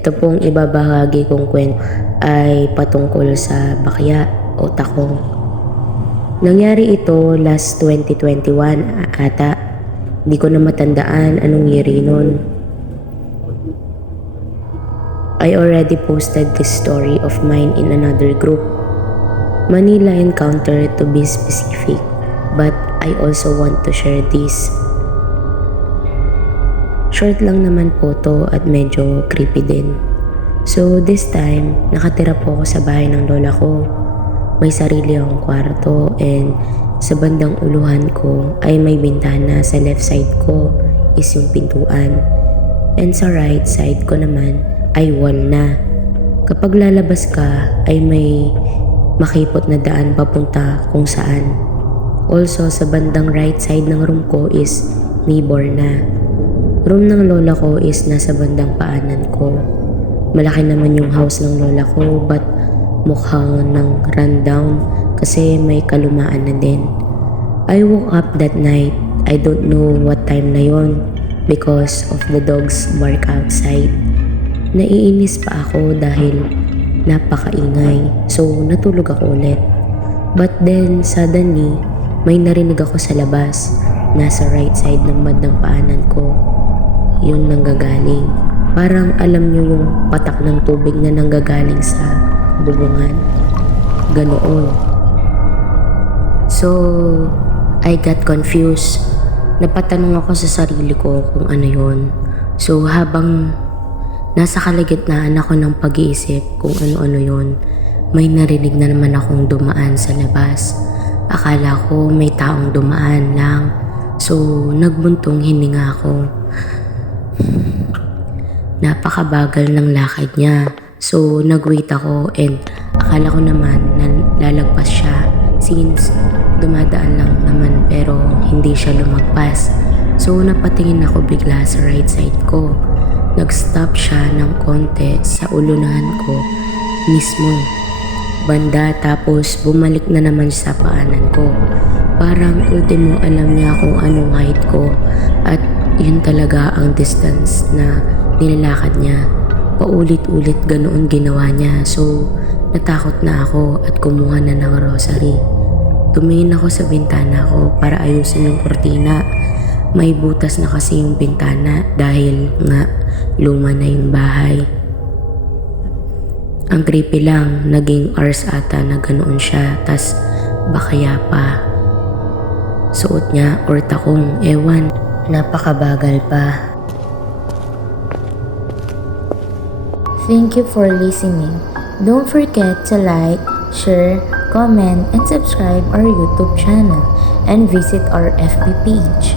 Ito pong ibabahagi kong kwento ay patungkol sa bakya o takong. Nangyari ito last 2021 ata. Di ko na matandaan anong year nun. I already posted this story of mine in another group. Manila encounter to be specific, but I also want to share this. Short lang naman po to at medyo creepy din. So this time, nakatira po ako sa bahay ng lola ko. May sarili akong kwarto and sa bandang uluhan ko ay may bintana. Sa left side ko is yung pintuan. And sa right side ko naman ay wall na. Kapag lalabas ka ay may makipot na daan papunta kung saan. Also sa bandang right side ng room ko is neighbor na. Room ng lola ko is nasa bandang paanan ko. Malaki naman yung house ng lola ko but mukhang ng rundown kasi may kalumaan na din. I woke up that night. I don't know what time na yon because of the dogs bark outside. Naiinis pa ako dahil napakaingay so natulog ako ulit. But then suddenly may narinig ako sa labas. Nasa right side ng bandang paanan ko. Yung nanggagaling. Parang alam nyo yung patak ng tubig na nanggagaling sa bubungan. Ganoon. So, I got confused. Napatanong ako sa sarili ko kung ano yon. So, habang nasa kalagitnaan ako ng pag-iisip kung ano-ano yon, may narinig na naman akong dumaan sa labas. Akala ko may taong dumaan lang. So, nagbuntong hininga ako. Napakabagal ng lakad niya. So, nag-wait ako and akala ko naman na lalagpas siya since dumadaan lang naman pero hindi siya lumagpas. So, napatingin ako bigla sa right side ko. Nag-stop siya ng konti sa ulunan ko mismo. Banda tapos bumalik na naman sa paanan ko. Parang ultimo alam niya kung anong height ko at yun talaga ang distance na nilalakad niya. Paulit-ulit ganoon ginawa niya. So, natakot na ako at kumuha na ng rosary. Tumingin ako sa bintana ko para ayusin yung kurtina. May butas na kasi yung bintana dahil nga luma na yung bahay. Ang creepy lang, naging hours ata na ganoon siya. Tas bakaya pa. Suot niya or takong, ewan. Napakabagal pa. Thank you for listening. Don't forget to like, share, comment, and subscribe our YouTube channel and visit our FB page.